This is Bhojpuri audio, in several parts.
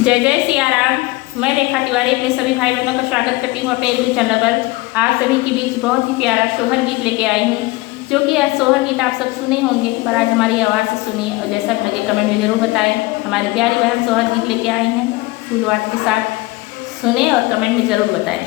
जय जय सिया राम। मैं रेखा तिवारी अपने सभी भाई बहनों का स्वागत करती हूँ अपने यूट्यूब चैनल पर। आप सभी के बीच बहुत ही प्यारा सोहर गीत लेके आई हूँ, जो कि आज सोहर गीत आप सब सुने होंगे, पर आज हमारी आवाज़ से सुनिए और जैसा लगे कमेंट में ज़रूर बताएं। हमारी प्यारी बहन सोहर गीत लेके आई हैं फूलवाट के साथ, सुने और कमेंट में ज़रूर बताएं।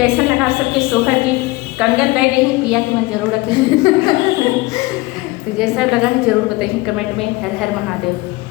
कैसा लगा सबके सोहर की कंगन दे रही पिया की मन जरूर रखें। तो जैसा लगा जरूर बताइए कमेंट में। हर हर महादेव।